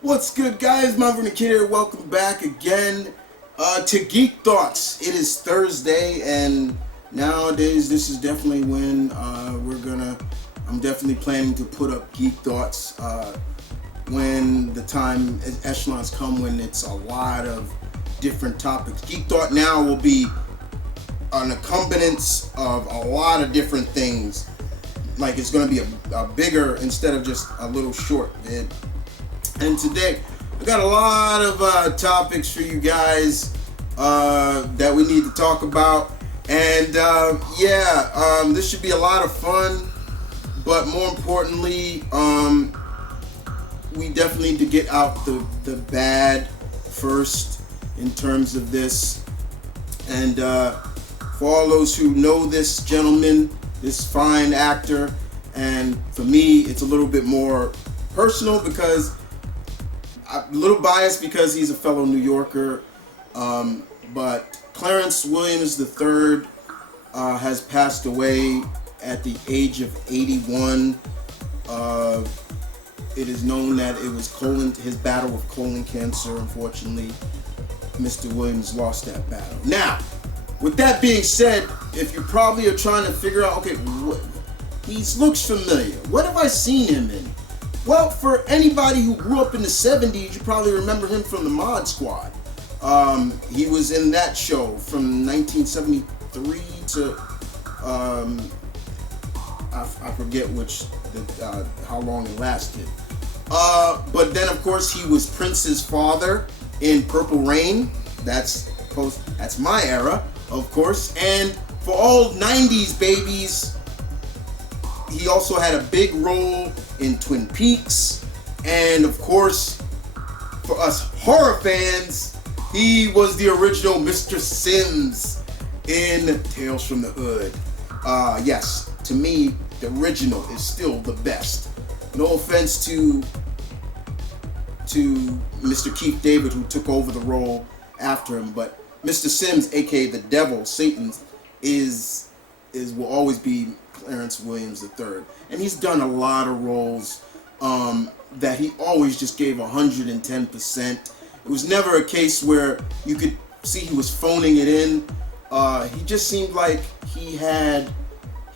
What's good, guys? Donny Cate here. Welcome back again to Geek Thoughts. It is Thursday, and nowadays this is definitely when I'm definitely planning to put up Geek Thoughts when the time echelons come, when it's a lot of different topics. Geek Thought now will be an accompanance of a lot of different things. Like, it's going to be a bigger instead of just a little short vid. And today, I got a lot of topics for you guys that we need to talk about. And this should be a lot of fun. But more importantly, we definitely need to get out the bad first in terms of this. And for all those who know this gentleman, this fine actor, and for me, it's a little bit more personal because I'm a little biased because he's a fellow New Yorker, but Clarence Williams III has passed away at the age of 81. It is known that it was his battle with colon cancer. Unfortunately, Mr. Williams lost that battle. Now, with that being said, if you probably are trying to figure out, okay, he looks familiar. What have I seen him in? Well, for anybody who grew up in the 70s, you probably remember him from the Mod Squad. He was in that show from 1973 to, I forget how long it lasted. But then, of course, he was Prince's father in Purple Rain. That's my era, of course. And for all 90s babies, he also had a big role in Twin Peaks. And of course, for us horror fans, he was the original Mr. Sims in Tales from the Hood. Yes, to me, the original is still the best. No offense to Mr. Keith David, who took over the role after him, but Mr. Sims, aka the Devil, Satan, will always be Clarence Williams III. And he's done a lot of roles that he always just gave 110%. It was never a case where you could see he was phoning it in. He just seemed like he had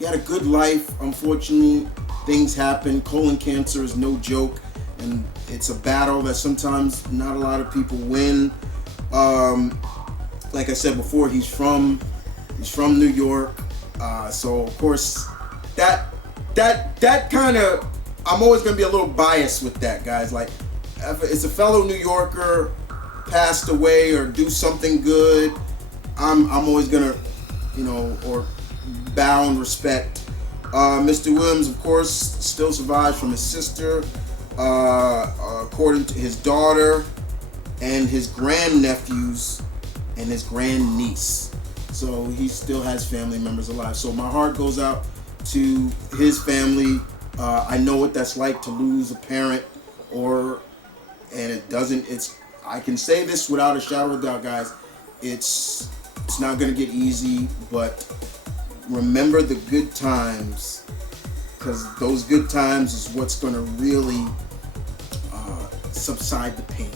a good life. Unfortunately, things happen. Colon cancer is no joke, and it's a battle that sometimes not a lot of people win. Like I said before, he's from New York, so of course that kind of, I'm always gonna be a little biased with that, guys. Like, if it's a fellow New Yorker passed away or do something good, I'm always gonna, or bow in respect. Mr. Williams, of course, still survives from his sister, according to his daughter and his grandnephews and his grandniece. So he still has family members alive. So my heart goes out to his family. I know what that's like to lose a parent, I can say this without a shadow of doubt, guys. It's not gonna get easy, but remember the good times, because those good times is what's gonna really subside the pain.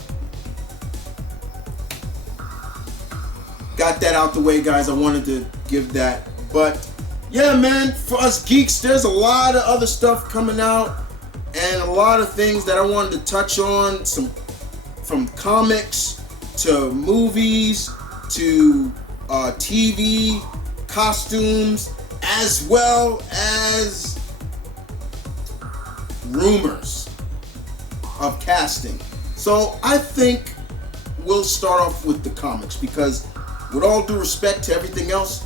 Got that out the way, guys. I wanted to give that. But yeah, man, for us geeks, there's a lot of other stuff coming out and a lot of things that I wanted to touch on, from comics to movies to TV, costumes, as well as rumors of casting. So I think we'll start off with the comics, because with all due respect to everything else,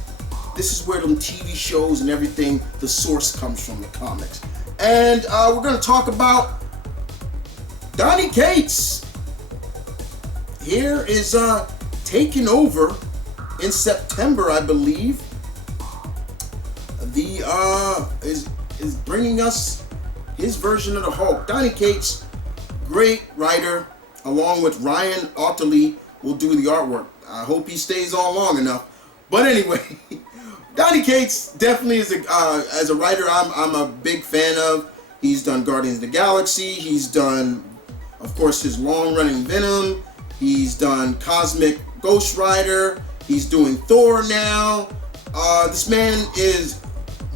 this is where them TV shows and everything, the source comes from, the comics. And we're going to talk about Donny Cate. Here is taking over in September, I believe. Is bringing us his version of the Hulk. Donny Cate's great writer, along with Ryan Ottley, will do the artwork. I hope he stays on long enough. But anyway, Donny Cate definitely is as a writer, I'm a big fan of. He's done Guardians of the Galaxy. He's done of course, his long-running Venom. He's done Cosmic Ghost Rider. He's doing Thor now. This man is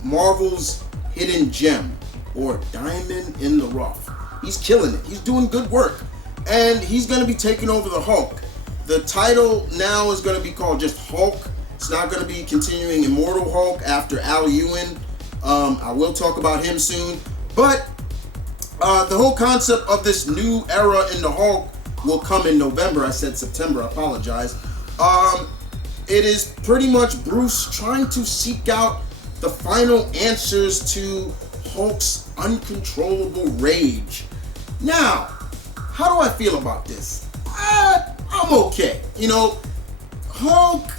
Marvel's hidden gem, or diamond in the rough. He's killing it. He's doing good work. And he's going to be taking over the Hulk. The title now is going to be called just Hulk. It's not going to be continuing Immortal Hulk after Al Ewing. I will talk about him soon. But the whole concept of this new era in the Hulk will come in November. I said September. I apologize. It is pretty much Bruce trying to seek out the final answers to Hulk's uncontrollable rage. Now, how do I feel about this? I'm okay. Hulk,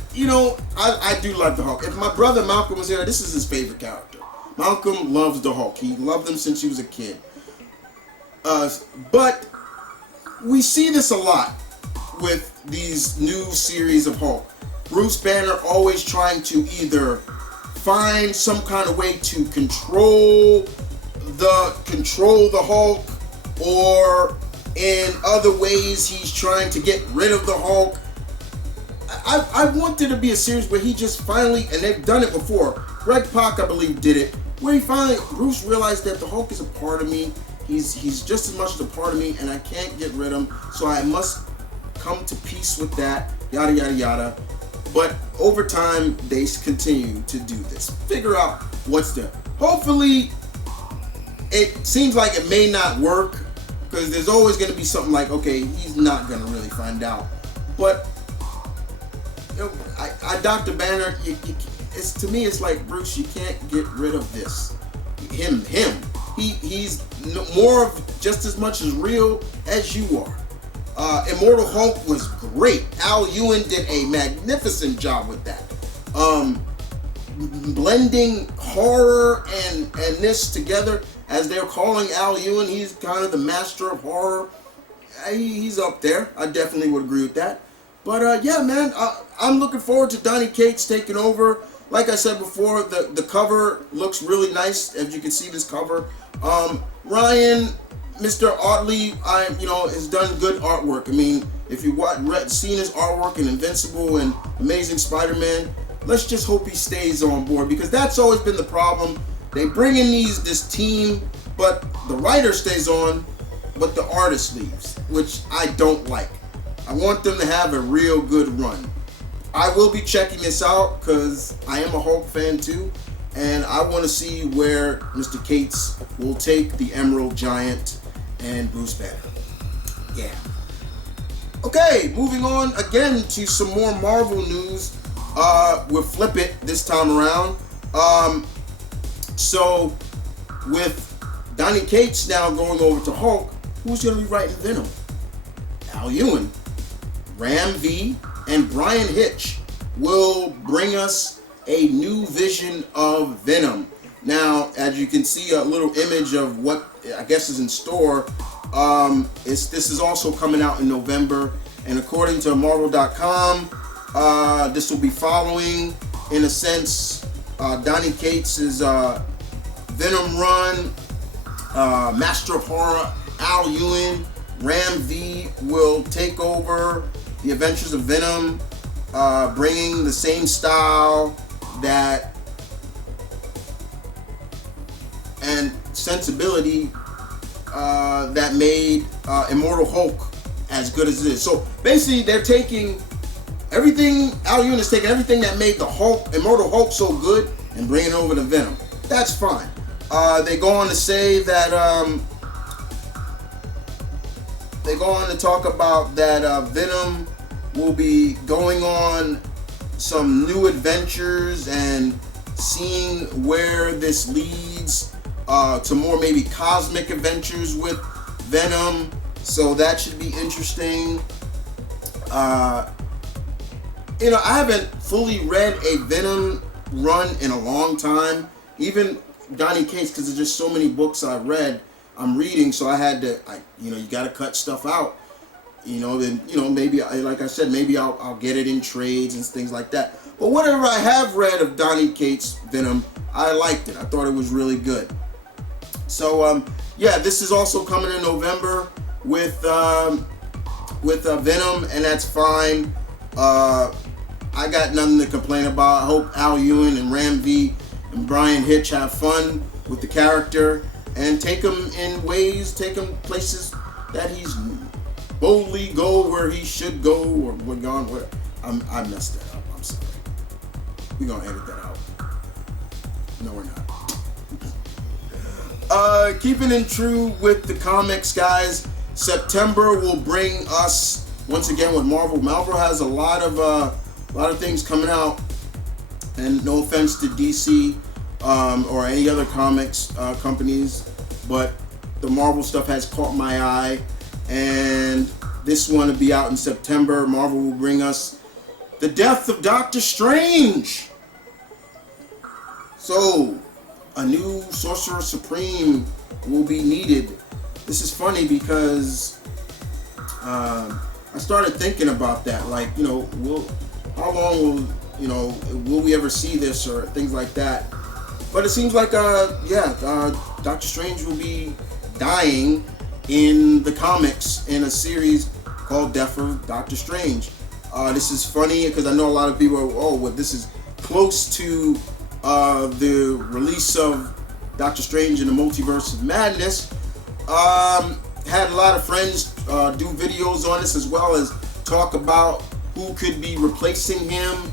I do love the Hulk. If my brother Malcolm was here, this is his favorite character. Malcolm loves the Hulk. He loved him since he was a kid. But we see this a lot with these new series of Hulk. Bruce Banner always trying to either find some kind of way to control the Hulk, or in other ways he's trying to get rid of the Hulk. I want there to be a series where he just finally, and they've done it before, Greg Pak I believe did it, where Bruce realized that the Hulk is a part of me. He's just as much as a part of me, and I can't get rid of him, so I must come to peace with that, yada yada yada. But over time, they continue to do this. Figure out what's there. Hopefully, it seems like it may not work, because there's always going to be something like, okay, he's not going to really find out. But Dr. Banner, to me, it's like, Bruce, you can't get rid of this. Him. He's more of just as much as real as you are. Immortal Hulk was great. Al Ewing did a magnificent job with that. Blending horror and this together, as they're calling Al Ewing, he's kind of the master of horror. He's up there. I definitely would agree with that. But yeah, man, I'm looking forward to Donny Cates taking over. Like I said before, the cover looks really nice, as you can see this cover. Ryan, Mr. Otley, has done good artwork. I mean, if you've seen his artwork in Invincible and Amazing Spider-Man, let's just hope he stays on board, because that's always been the problem. They bring in this team, but the writer stays on, but the artist leaves, which I don't like. I want them to have a real good run. I will be checking this out because I am a Hulk fan too, and I want to see where Mr. Cates will take the Emerald Giant and Bruce Banner. Yeah. Okay, moving on again to some more Marvel news. We'll flip it this time around. So with Donny Cates now going over to Hulk, who's going to be writing Venom? Al Ewing, Ram V, and Brian Hitch will bring us a new vision of Venom. Now, as you can see, a little image of what I guess is in store. This is also coming out in November, and according to Marvel.com, this will be following, in a sense, Donny Cates' Venom run. Master of Horror Al Ewing, Ram V will take over the Adventures of Venom, bringing the same style and sensibility that made Immortal Hulk as good as it is. So basically, they're taking everything. Al Ewing is taking everything that made the Immortal Hulk so good and bringing it over to Venom. That's fine. They go on to say that they go on to talk about that Venom will be going on some new adventures and seeing where this leads to more maybe cosmic adventures with Venom. So that should be interesting. I haven't fully read a Venom run in a long time. Even Donny Cates, because there's just so many books I'm reading, so I had to, you got to cut stuff out. Then, maybe, like I said, maybe I'll get it in trades and things like that. But whatever I have read of Donny Cates' Venom, I liked it. I thought it was really good. So, yeah, this is also coming in November. Venom, and that's fine. I got nothing to complain about. I hope Al Ewing and Ram V and Brian Hitch have fun with the character and take him in ways, take him places that he's boldly go where he should go, or what. I messed that up. I'm sorry. We're gonna edit that out. No, we're not. Keeping in true with the comics, guys. September will bring us once again with Marvel. Marvel has a lot of things coming out, and no offense to DC or any other comics companies, but the Marvel stuff has caught my eye, and this one will be out in September. Marvel will bring us the death of Doctor Strange. So, a new Sorcerer Supreme will be needed. This is funny because I started thinking about that. Like, how long will we ever see this or things like that? But it seems like, Doctor Strange will be dying in the comics in a series called Death of Doctor Strange. This is funny because I know a lot of people are, this is close to the release of Doctor Strange in the Multiverse of Madness. Had a lot of friends do videos on this, as well as talk about who could be replacing him,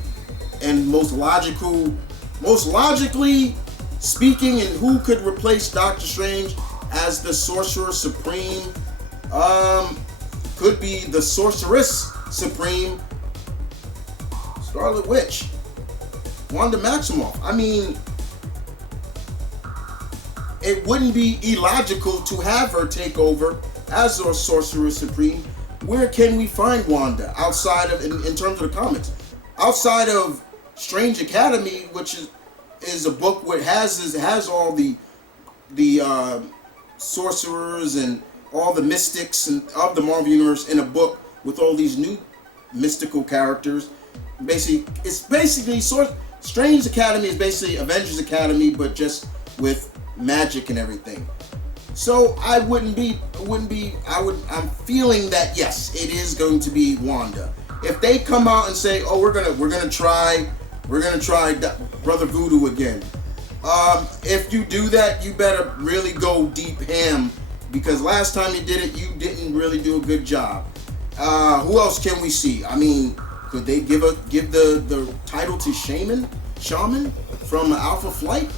and most logically speaking, and who could replace Doctor Strange as the Sorcerer Supreme. Could be the Sorceress Supreme, Scarlet Witch, Wanda Maximoff. I mean, it wouldn't be illogical to have her take over as our Sorcerer Supreme. Where can we find Wanda outside of, in terms of the comics, outside of Strange Academy, which is a book where has all the sorcerers and all the mystics and of the Marvel Universe in a book with all these new mystical characters. Basically Strange Academy is basically Avengers Academy, but just with magic and everything. So I'm feeling that yes, it is going to be Wanda. If they come out and say, "Oh, we're gonna try Brother Voodoo again," if you do that, you better really go deep ham, because last time you did it, you didn't really do a good job. Who else can we see? I mean, could they give the title to Shaman from Alpha Flight?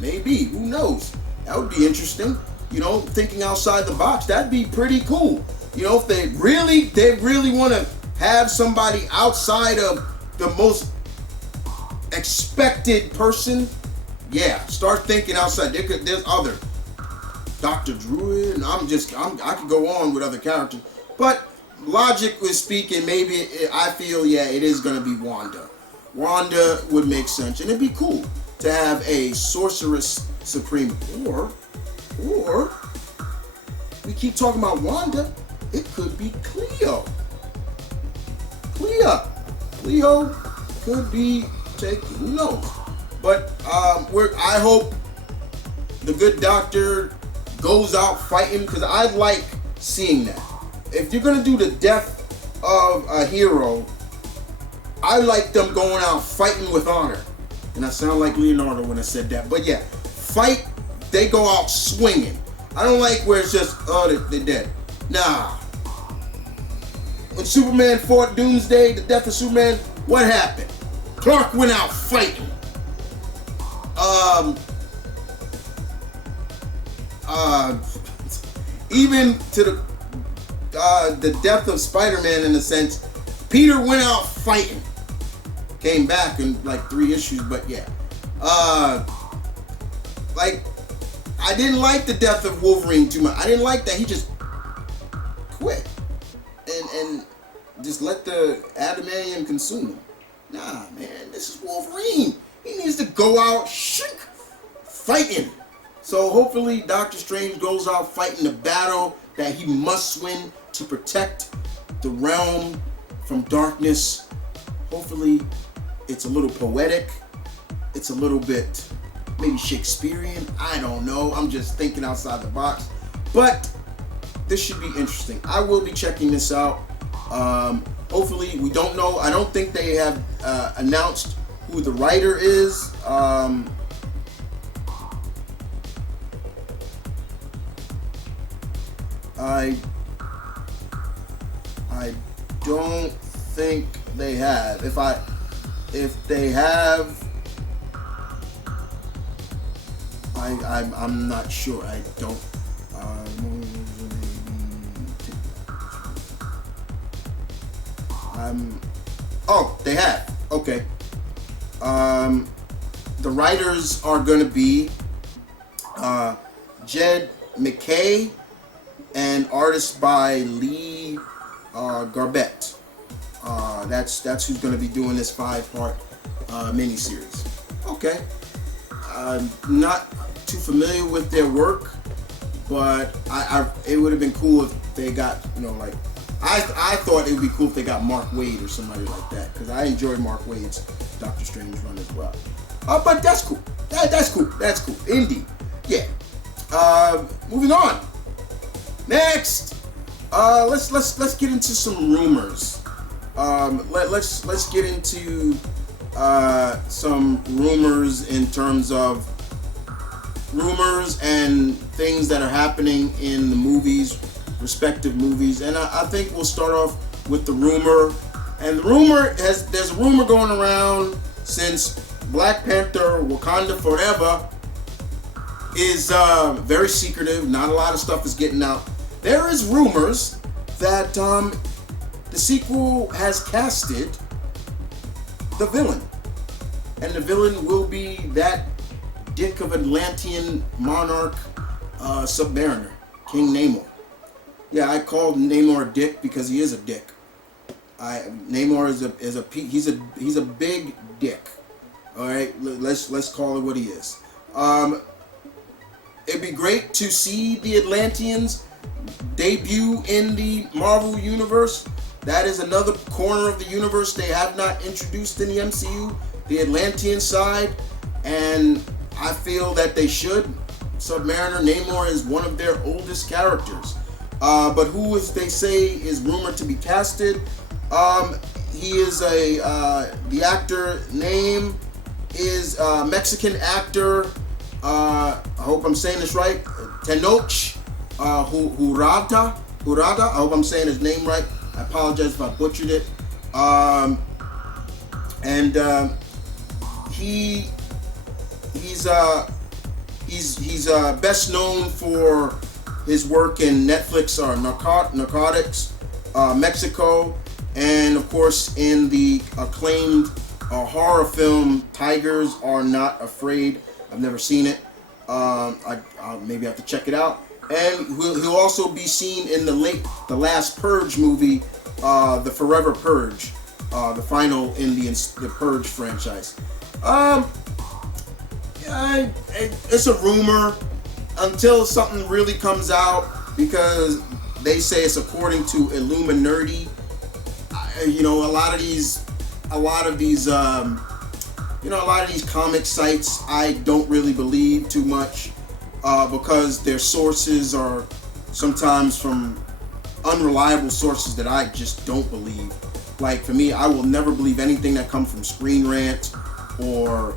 Maybe. Who knows? That would be interesting. Thinking outside the box, that'd be pretty cool. If they really want to have somebody outside of the most expected person, yeah, start thinking outside. There's other Dr. Druid, and I could go on with other characters, but logically speaking, maybe I feel it is gonna be Wanda. Wanda would make sense, and it'd be cool to have a Sorceress Supreme, or we keep talking about Wanda, it could be Cleo. Cleo could be taken, who knows? But I hope the good doctor goes out fighting, because I like seeing that. If you're gonna do the death of a hero, I like them going out fighting with honor. And I sound like Leonardo when I said that. But yeah, fight, they go out swinging. I don't like where it's just, they're dead. Nah. When Superman fought Doomsday, the death of Superman, what happened? Clark went out fighting. Even to the death of Spider-Man, in a sense, Peter went out fighting. Came back in like 3 issues, but yeah. I didn't like the death of Wolverine too much. I didn't like that he just quit and just let the adamantium consume him. Nah, man, this is Wolverine. He needs to go out fighting. So hopefully Doctor Strange goes out fighting the battle that he must win to protect the realm from darkness. Hopefully it's a little poetic. It's a little bit maybe Shakespearean. I don't know. I'm just thinking outside the box. But this should be interesting. I will be checking this out. Hopefully, we don't know. I don't think they have announced who the writer is. I don't think they have. If they have, I'm not sure. I don't. Oh, they have. Okay. The writers are going to be M.V.K and artist by Lee Garbett. That's who's going to be doing this 5-part miniseries. Okay. I'm not too familiar with their work, but it would have been cool if they got, like, I thought it would be cool if they got Mark Waid or somebody like that, because I enjoyed Mark Waid's Doctor Strange run as well. But that's cool. That's cool. That's cool. Indeed. Yeah. Moving on. Next, let's get into some rumors. Let's get into some rumors in terms of rumors and things that are happening in the movies, respective movies, and I think we'll start off with the rumor. And the rumor there's a rumor going around since Black Panther: Wakanda Forever is very secretive. Not a lot of stuff is getting out. There is rumors that the sequel has casted the villain, and the villain will be that dick of Atlantean monarch, Submariner, King Namor. Yeah, I called Namor a dick because he is a dick. Namor he's a big dick. All right, let's call it what he is. It'd be great to see the Atlanteans debut in the Marvel Universe. That is another corner of the universe they have not introduced in the MCU, the Atlantean side, and I feel that they should. Submariner, Namor is one of their oldest characters. But who they say is rumored to be casted? He is the actor name is Mexican actor, I hope I'm saying this right, Tenoch Huerta. I hope I'm saying his name right. I apologize if I butchered it. He's best known for his work in Netflix Narcotics, Mexico, and of course in the acclaimed horror film Tigers Are Not Afraid. I've never seen it. I'll maybe have to check it out. And he'll also be seen in the last Purge movie, the Forever Purge, the final in the Purge franchise. It's a rumor until something really comes out, because they say it's according to Illuminati. A lot of these comic sites I don't really believe too much, because their sources are sometimes from unreliable sources that I just don't believe. Like, for me, I will never believe anything that comes from Screen Rant or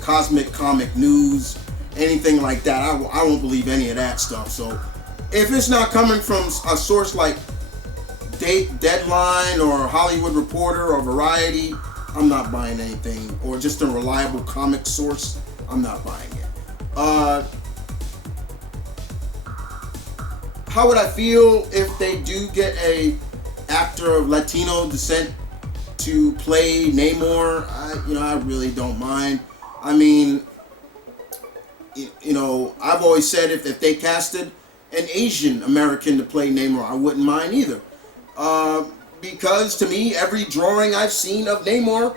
Cosmic Comic News, anything like that. I won't believe any of that stuff. So if it's not coming from a source like Deadline or Hollywood Reporter or Variety, I'm not buying anything. Or just a reliable comic source, I'm not buying it. How would I feel if they do get a actor of Latino descent to play Namor? I really don't mind. I mean, I've always said if they casted an Asian American to play Namor, I wouldn't mind either. Because to me, every drawing I've seen of Namor,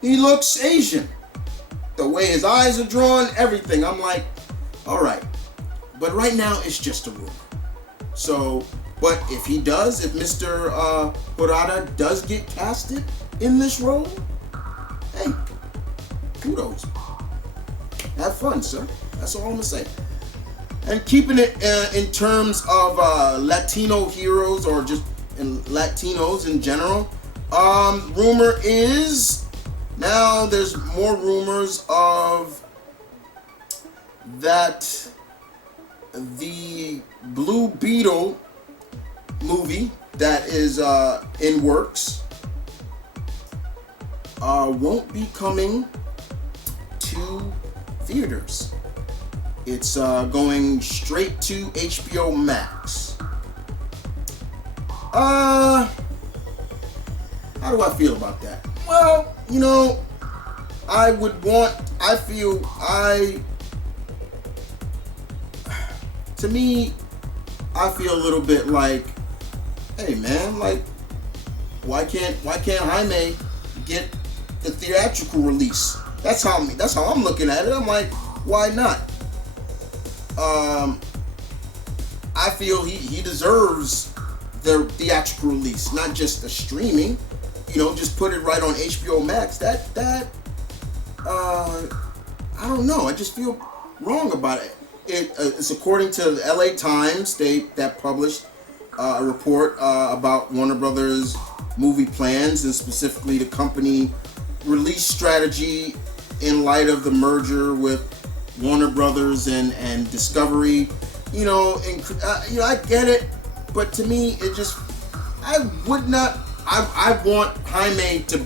he looks Asian. The way his eyes are drawn, everything. I'm like, all right. But right now, it's just a rumor. So, but if Mr. Huerta does get casted in this role, hey, kudos. Have fun, sir. That's all I'm gonna say. And keeping it in terms of Latino heroes or just Latinos in general, rumor is now there's more rumors of that the Blue Beetle movie that is in works won't be coming to theaters. It's going straight to HBO Max. How do I feel about that? Well, to me, I feel a little bit like, hey man, like, why can't Jaime get the theatrical release? That's how I'm looking at it. I'm like, why not? I feel he deserves the theatrical release, not just the streaming. Just put it right on HBO Max. I don't know. I just feel wrong about it. It's according to the LA Times. That published a report about Warner Brothers movie plans and specifically the company release strategy in light of the merger with Warner Brothers and Discovery. I get it, but to me, I want Jaime to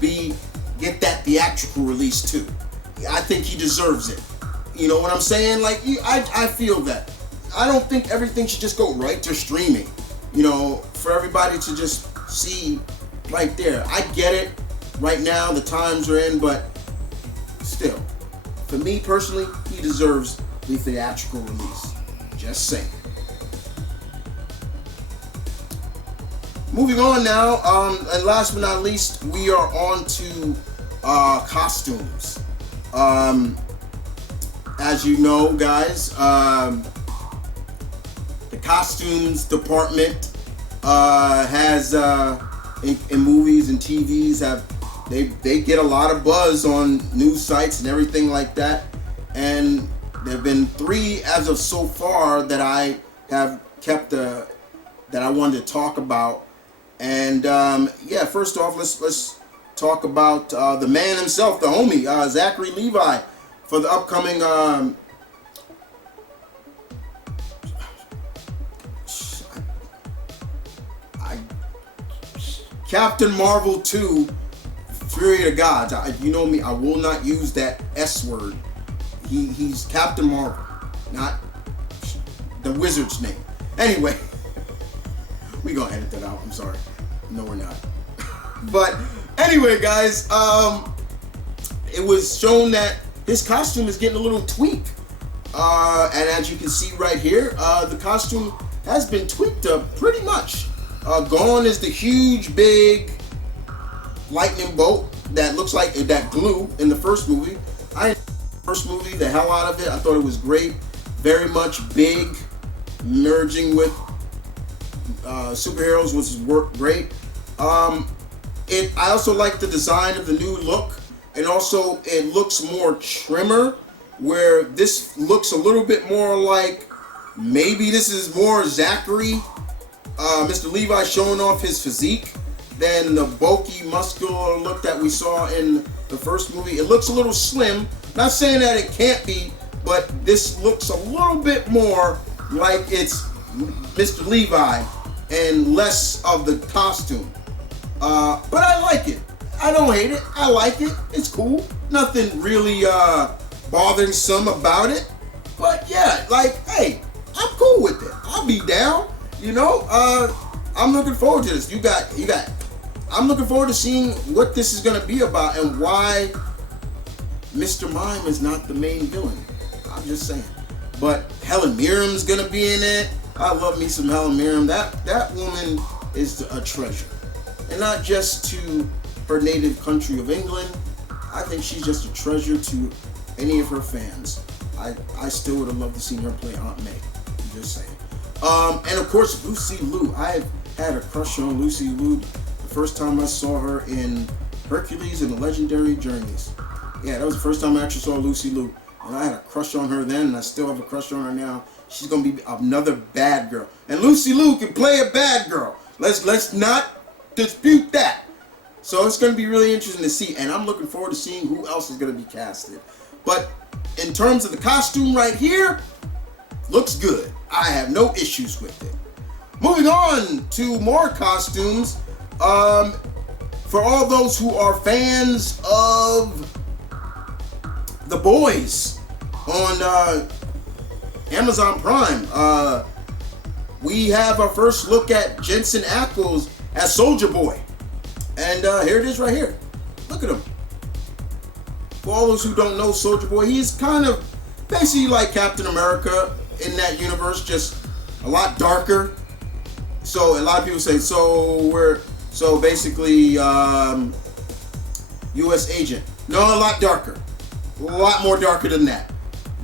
get that theatrical release too. I think he deserves it. You know what I'm saying? Like, I feel that. I don't think everything should just go right to streaming. For everybody to just see right there. I get it. Right now, the times are in, but still, for me personally, he deserves the theatrical release. Just saying. Moving on now, and last but not least, we are on to costumes. As you know, guys, the costumes department has in movies and TVs they get a lot of buzz on news sites and everything like that. And there have been 3 as of so far that I have kept that I wanted to talk about. And first off, let's talk about the man himself, the homie, Zachary Levi, for the upcoming Captain Marvel 2, Fury of the Gods. You know me, I will not use that S word. He's Captain Marvel, not the wizard's name. Anyway, we gonna edit that out. I'm sorry. No, we're not. But anyway, guys, it was shown that his costume is getting a little tweaked. And as you can see right here, the costume has been tweaked up pretty much. Gone is the huge, big lightning bolt that looks like that glue in the first movie. The hell out of it. I thought it was great. Very much big, merging with superheroes, which worked great. I also like the design of the new look, and also it looks more trimmer, where this looks a little bit more like maybe this is more Zachary, Mr. Levi, showing off his physique than the bulky, muscular look that we saw in the first movie. It looks a little slim. Not saying that it can't be, but this looks a little bit more like it's Mr. Levi and less of the costume. But I like it. I don't hate it. I like it. It's cool. Nothing really bothersome about it. But yeah, like, hey, I'm cool with it. I'll be down. I'm looking forward to this. I'm looking forward to seeing what this is gonna be about and why Mr. Mime is not the main villain. I'm just saying. But Helen Mirren's gonna be in it. I love me some Helen Mirren. That woman is a treasure, and not just to her native country of England. I think she's just a treasure to any of her fans. I still would have loved to see her play Aunt May. I'm just saying. And of course, Lucy Liu. I've had a crush on Lucy Liu the first time I saw her in Hercules and the Legendary Journeys. Yeah, that was the first time I actually saw Lucy Liu. And I had a crush on her then, and I still have a crush on her now. she's gonna be another bad girl. And Lucy Liu can play a bad girl. Let's not dispute that. So it's gonna be really interesting to see, and I'm looking forward to seeing who else is gonna be casted. But in terms of the costume right here, looks good. I have no issues with it. Moving on to more costumes. For all those who are fans of The Boys on Amazon Prime, we have our first look at Jensen Ackles as Soldier Boy. And here it is right here. Look at him. For all those who don't know Soldier Boy, he's kind of basically like Captain America in that universe, just a lot darker. So a lot of people say, so basically U.S. agent. No, a lot darker. A lot more darker than that.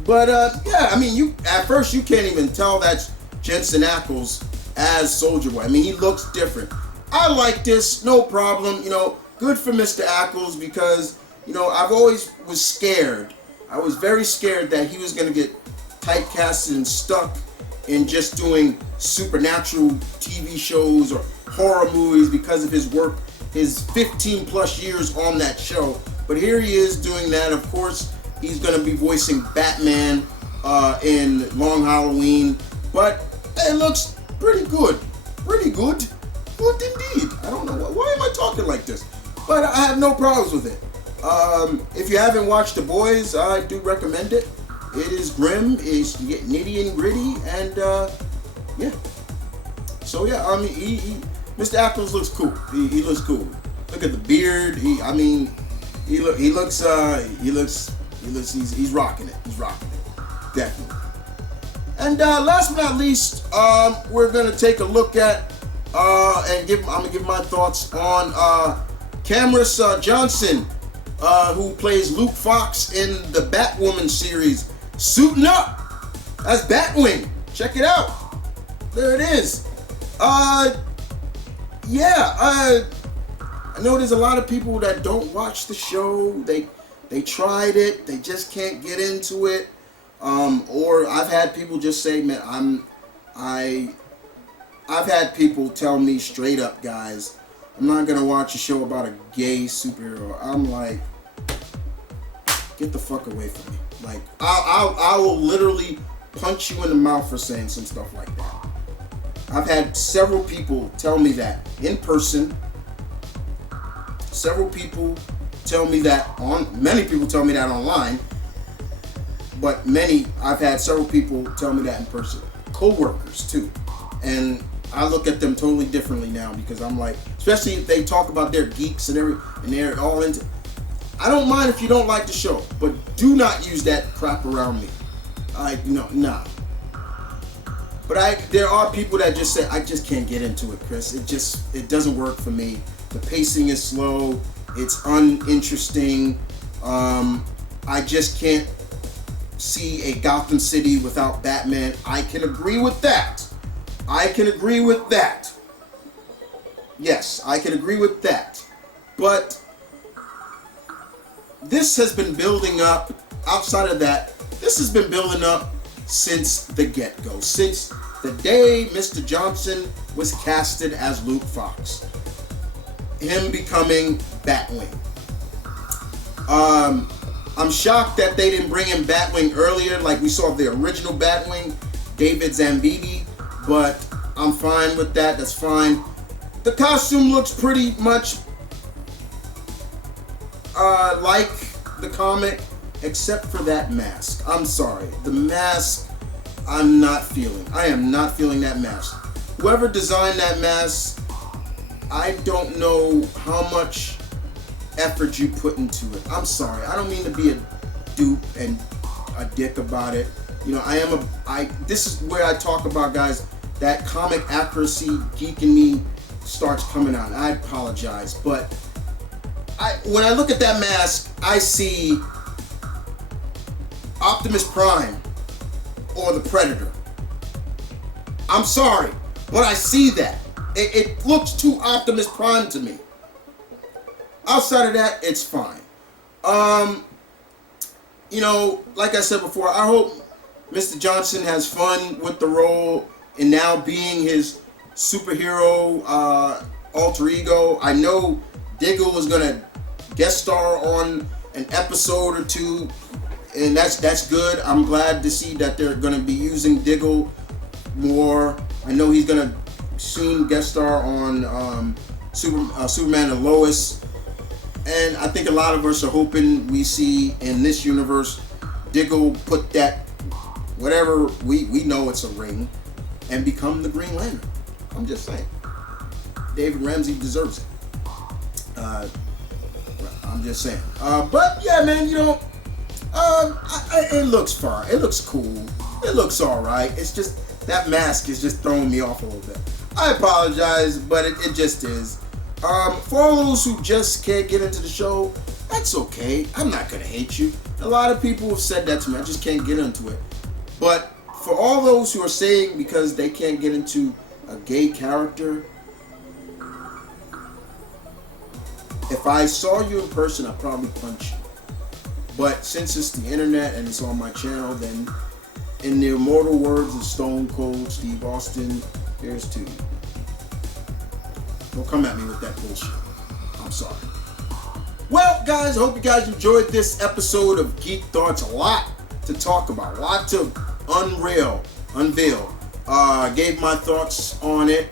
But yeah, I mean, at first you can't even tell that's Jensen Ackles as Soldier Boy. I mean, he looks different. I like this, no problem. You know, good for Mr. Ackles, because, you know, I've always was scared. I was very scared that he was going to get typecasted and stuck in just doing supernatural TV shows or horror movies because of his work, his 15 plus years on that show. But here he is doing that. Of course, he's going to be voicing Batman in Long Halloween. But it looks pretty good. Pretty good. Good indeed. I don't know. Why am I talking like this? But I have no problems with it. If you haven't watched The Boys, I do recommend it. It is grim, it's nitty and gritty, and yeah. So yeah, I mean, Mr. Ackles looks cool. He looks cool. Look at the beard. He's rocking it. He's rocking it, definitely. And last but not least, we're gonna take a look at I'm gonna give my thoughts on Cameron Johnson, who plays Luke Fox in the Batwoman series. Suiting up as Batwing. Check it out. There it is. Yeah. I know there's a lot of people that don't watch the show. They tried it. They just can't get into it. Or I've had people just say, man, I've had people tell me straight up, guys, I'm not gonna watch a show about a gay superhero. I'm like, get the fuck away from me. Like, I will literally punch you in the mouth for saying some stuff like that. I've had several people tell me that in person. Several people tell me that many people tell me that online. But I've had several people tell me that in person. Co-workers too. And I look at them totally differently now, because I'm like, especially if they talk about their geeks and they're all into. I don't mind if you don't like the show, but do not use that crap around me. Nah. But there are people that just say, I just can't get into it, Chris. It doesn't work for me. The pacing is slow. It's uninteresting. I just can't see a Gotham City without Batman. I can agree with that. Yes, I can agree with that. But this has been building up. Outside of that, this has been building up since the get-go. Since the day Mr. Johnson was casted as Luke Fox. Him becoming Batwing. I'm shocked that they didn't bring in Batwing earlier, like we saw the original Batwing, David Zambidi, but I'm fine with that. That's fine. The costume looks pretty much like the comic, except for that mask. I'm sorry. The mask, I am not feeling that mask. Whoever designed that mask, I don't know how much effort you put into it. I'm sorry. I don't mean to be a dupe and a dick about it. You know, this is where I talk about, guys, that comic accuracy geek in me starts coming out. I apologize, but when I look at that mask, I see Optimus Prime or the Predator. I'm sorry, but I see that. It looks too Optimus Prime to me. Outside of that, it's fine. You know, like I said before, I hope Mr. Johnson has fun with the role and now being his superhero alter ego. I know Diggle is gonna guest star on an episode or two, and that's good. I'm glad to see that they're gonna be using Diggle more. I know he's gonna soon guest star on Superman and Lois, and I think a lot of us are hoping we see in this universe Diggle put that whatever we know it's a ring and become the Green Lantern. I'm just saying, David Ramsey deserves it. I'm just saying. But yeah, man, it looks fine. It looks cool. It looks all right. It's just that mask is just throwing me off a little bit. I apologize, but it just is. For all those who just can't get into the show, that's okay. I'm not gonna hate you. A lot of people have said that to me. I just can't get into it. But for all those who are saying because they can't get into a gay character, if I saw you in person, I'd probably punch you. But since it's the internet and it's on my channel, then in the immortal words of Stone Cold Steve Austin, here's to you. Don't come at me with that bullshit. I'm sorry. Well, guys, I hope you guys enjoyed this episode of Geek Thoughts. A lot to talk about, a lot to unveil. Gave my thoughts on it.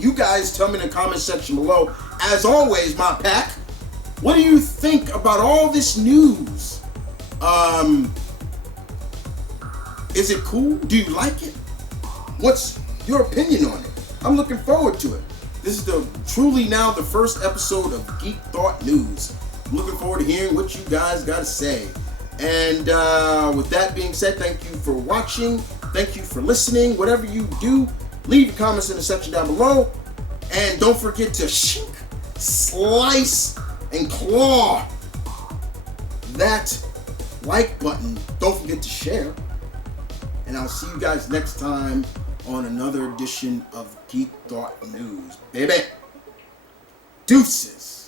You guys tell me in the comment section below. As always, my pack, what do you think about all this news? Is it cool? Do you like it? What's your opinion on it? I'm looking forward to it. This is truly now the first episode of Geek Thought News. I'm looking forward to hearing what you guys got to say. And with that being said, thank you for watching. Thank you for listening. Whatever you do, leave your comments in the section down below. And don't forget to slice and claw that like button. Don't forget to share. And I'll see you guys next time on another edition of Geek Thought News. Baby, deuces.